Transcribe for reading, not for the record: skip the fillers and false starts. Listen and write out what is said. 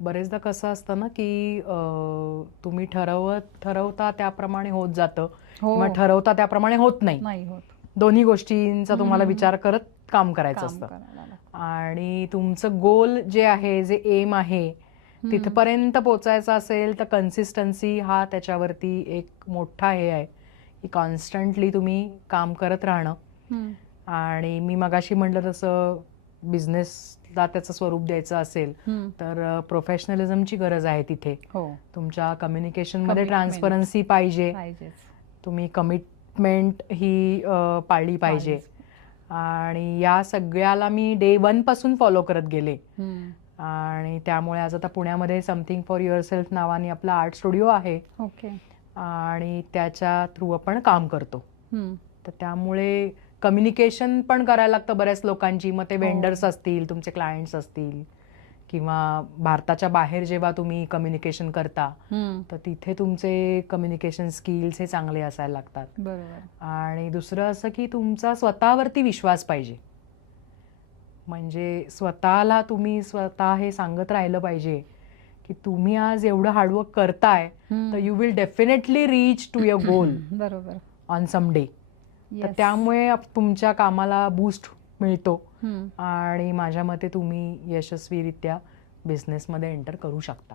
बरेचदा कसं असतं ना, की तुम्ही ठरवता त्याप्रमाणे होत जातं हो. किंवा ठरवता त्याप्रमाणे होत नाही. नाही होत. दोन्ही गोष्टींचा तुम्हाला विचार करत काम करायचं काम असतं. करायला लागतं. आणि तुमचं गोल जे आहे, जे एम आहे, तिथपर्यंत पोचायचं असेल तर कन्सिस्टन्सी हा त्याच्यावरती एक मोठा हे आहे, की कॉन्स्टंटली तुम्ही काम करत राहणं. आणि मी मगाशी म्हटलं तसं बिझनेसला त्याचं स्वरूप द्यायचं असेल तर प्रोफेशनलिझमची गरज आहे तिथे. हो. तुमच्या कम्युनिकेशनमध्ये Commitment. ट्रान्सपरन्सी पाहिजे. पाहिजेच. तुम्ही कमिटमेंट ही पाळली पाहिजे. आणि या सगळ्याला मी डे 1 पासून फॉलो करत गेले. आणि त्यामुळे आज आता पुण्यामध्ये समथिंग फॉर युअरसेल्फ नावाने आपला आर्ट स्टुडिओ आहे. ओके. आणि त्याच्या थ्रू आपण काम करतो. तर त्यामुळे कम्युनिकेशन पण करायला लागतं बऱ्याच लोकांची. मग ते वेंडर्स असतील, तुमचे क्लायंट्स असतील, किंवा भारताच्या बाहेर जेव्हा तुम्ही कम्युनिकेशन करता तर तिथे तुमचे कम्युनिकेशन स्किल्स हे चांगले असायला लागतात. बरोबर. आणि दुसरं असं की तुमचा स्वतःवरती विश्वास पाहिजे. म्हणजे स्वतःला तुम्ही स्वतः हे सांगत राहिलं पाहिजे की तुम्ही आज एवढं हार्डवर्क करताय तर you will definitely reach to your goal बरोबर. On some day. तर त्यामुळे तुमच्या कामाला बूस्ट मिळतो आणि माझ्या मते तुम्ही यशस्वीरित्या बिझनेसमध्ये एंटर करू शकता.